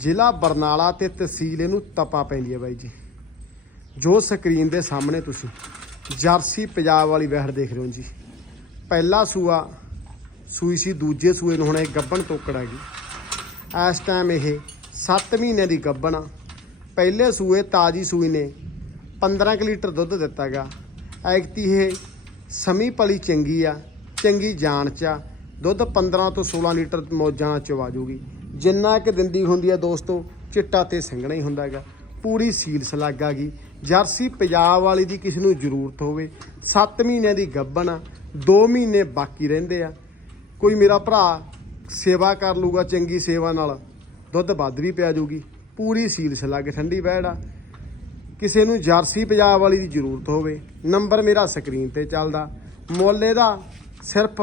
ਜ਼ਿਲ੍ਹਾ ਬਰਨਾਲਾ ਤੇ ਤਹਿਸੀਲ ਇਹਨੂੰ ਤਪਾ ਪੈਂਦੀ ਹੈ ਬਾਈ ਜੀ। ਜੋ ਸਕਰੀਨ ਦੇ ਸਾਹਮਣੇ ਤੁਸੀਂ ਜਰਸੀ ਪੰਜਾਬ ਵਾਲੀ ਵਹਿੜ ਦੇਖ ਰਹੇ ਹੋ ਜੀ। ਪਹਿਲਾ ਸੂਆ, ਸੂਈ ਸੀ, ਦੂਜੇ ਸੂਏ ਨੂੰ ਹੁਣ ਇਹ ਗੱਬਣ ਤੋਕੜ ਹੈਗੀ ਇਸ ਟਾਈਮ ਇਹ 7 ਮਹੀਨੇ ਦੀ ਗੱਬਣ ਆ। ਪਹਿਲੇ ਸੂਏ ਤਾਜੀ ਸੂਈ ਨੇ 15 ਕੁ ਲੀਟਰ ਦੁੱਧ ਦਿੱਤਾਗਾ ਐਕਤੀ ਇਹ ਸਮੀ ਪਲੀ ਚੰਗੀ ਆ, ਚੰਗੀ ਜਾਨ ਚ ਆ। ਦੁੱਧ 15 ਤੋਂ 16ਲੀਟਰ ਲੀਟਰ ਮੌਜਾਂ ਨਾਲ ਚਵਾ ਜੂਗੀ ਜਿੰਨਾ ਕਿ ਦਿੰਦੀ ਹੁੰਦੀ ਆ ਦੋਸਤੋ, ਚਿੱਟਾ ਤੇ ਸੰਘਣਾ ਹੀ ਹੁੰਦਾ ਹੈਗਾ। ਪੂਰੀ ਸੀਲ ਆ ਗਈ। ਜਰਸੀ ਪੰਜਾਬ ਵਾਲੀ ਦੀ ਕਿਸੇ ਨੂੰ ਜ਼ਰੂਰਤ ਹੋਵੇ 7 ਮਹੀਨਿਆਂ ਦੀ ਗੱਬਣ ਆ 2 ਮਹੀਨੇ ਬਾਕੀ ਰਹਿੰਦੇ ਆ। ਕੋਈ ਮੇਰਾ ਭਰਾ ਸੇਵਾ ਕਰ ਲੂਗਾ ਚੰਗੀ ਸੇਵਾ ਨਾਲ, ਦੁੱਧ ਵੱਧ ਵੀ ਪਿਆ ਜੂਗੀ। ਪੂਰੀ ਸੀਲ ਸਲਾਗ, ਠੰਡੀ ਬੈੜ ਆ। ਕਿਸੇ ਨੂੰ ਜਰਸੀ ਪੰਜਾਬ ਵਾਲੀ ਦੀ ਜ਼ਰੂਰਤ ਹੋਵੇ, ਨੰਬਰ ਮੇਰਾ ਸਕਰੀਨ ਤੇ ਚੱਲਦਾ। ਮੁੱਲ ਇਹਦਾ ਸਿਰਫ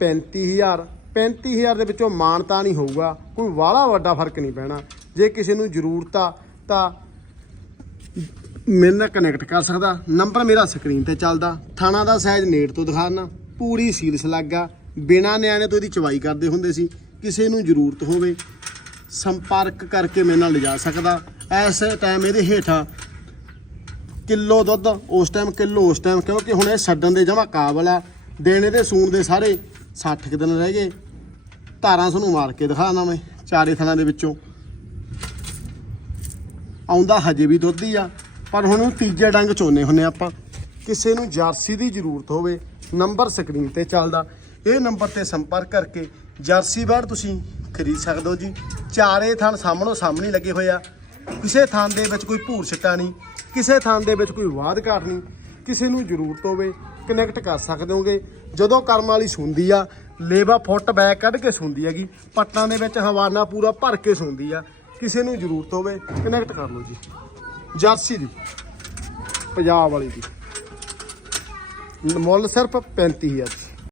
35000 35000 ਦੇ ਵਿੱਚੋਂ ਮਾਨਤਾ ਨਹੀਂ ਹੋਊਗਾ। ਕੋਈ ਵਾਲਾ ਵੱਡਾ ਫ਼ਰਕ ਨਹੀਂ ਪੈਣਾ। ਜੇ ਕਿਸੇ ਨੂੰ ਜ਼ਰੂਰਤ ਆ, ਤਾਂ ਮੇਰੇ ਨਾਲ ਕਨੈਕਟ ਕਰ ਸਕਦਾ। ਨੰਬਰ ਮੇਰਾ ਸਕਰੀਨ ਤੇ ਚੱਲਦਾ। ਥਾਣਾ ਦਾ ਸਾਈਜ਼ ਨੇੜ ਤੋਂ ਦਿਖਾਣਾ। ਪੂਰੀ ਸੀਲਸ ਲੱਗਾ ਬਿਨਾ ਨਿਆਣੇ ਤੋਂ ਇਹਦੀ ਚਵਾਈ ਕਰਦੇ ਹੁੰਦੇ ਸੀ। ਕਿਸੇ ਨੂੰ ਜ਼ਰੂਰਤ ਹੋਵੇ, ਸੰਪਰਕ ਕਰਕੇ ਮੇਰੇ ਨਾਲ ਲਿਜਾ ਸਕਦਾ। ਇਸ ਟਾਈਮ ਇਹਦੇ ਹੇਠਾਂ ਕਿਲੋ ਦੁੱਧ, ਉਸ ਟਾਈਮ ਕਿਲੋ, ਉਸ ਟਾਈਮ ਕਿਉਂਕਿ ਹੁਣ ਇਹ ਛੱਡਣ ਦੇ ਜਮਾ ਕਾਬਲ ਆ। ਦੇਣੇ ਦੇ, ਸੂਣ ਦੇ ਸਾਰੇ 60 ਕੁ ਦਿਨ ਰਹਿ ਗਏ। ਧਾਰਾਂ ਤੁਹਾਨੂੰ ਮਾਰ ਕੇ ਦਿਖਾਣਾ ਮੈਂ, ਚਾਰੇ ਥਲਾਂ ਦੇ ਵਿੱਚੋਂ। ਆਉਂਦਾ ਹਜੇ ਵੀ ਦੁੱਧ ਹੀ ਆ, ਪਰ ਹੁਣ ਉਹ ਤੀਜੇ ਡੰਗ ਚੋਨੇ ਹੁੰਨੇ ਆਪਾਂ। ਕਿਸੇ ਨੂੰ ਜਰਸੀ ਦੀ ਜ਼ਰੂਰਤ ਹੋਵੇ, ਨੰਬਰ ਸਕਰੀਨ ਤੇ ਚੱਲਦਾ। ਇਹ ਨੰਬਰ ਤੇ ਸੰਪਰਕ ਕਰਕੇ ਜਰਸੀ ਬਾਹਰ ਤੁਸੀਂ ਖਰੀਦ ਸਕਦੇ ਹੋ ਜੀ। ਚਾਰੇ ਥਣ ਸਾਹਮਣੋ ਸਾਹਮਣੇ ਲੱਗੇ ਹੋਏ ਆ। ਕਿਸੇ ਥਾਂ ਦੇ ਵਿੱਚ ਕੋਈ ਭੂਰ ਛਿੱਟਾ ਨਹੀਂ, ਕਿਸੇ ਥਾਂ ਦੇ ਵਿੱਚ ਕੋਈ ਵਾਧ ਘਾਟ ਨਹੀਂ। ਕਿਸੇ ਨੂੰ ਜ਼ਰੂਰਤ ਹੋਵੇ ਕਨੈਕਟ ਕਰ ਸਕਦੇ ਹੋਗੇ। ਜਦੋਂ ਕਰਮ ਵਾਲੀ ਸੁਣਦੀ ਆ ਲੇਵਾ ਫੁੱਟ ਬੈਕ ਕੱਢ ਕੇ ਸੁੰਦੀ ਹੈਗੀ। ਪੱਟਾਂ ਦੇ ਵਿੱਚ ਹਵਾਨਾ ਪੂਰਾ ਭਰ ਕੇ ਸੁੰਦੀ ਆ। ਕਿਸੇ ਨੂੰ ਜ਼ਰੂਰਤ ਹੋਵੇ ਕਨੈਕਟ ਕਰ ਲਓ ਜੀ। ਜਰਸੀ ਦੀ। ਪੰਜਾਬ ਵਾਲੀ ਦੀ। ਮੁੱਲ ਸਿਰਫ 35000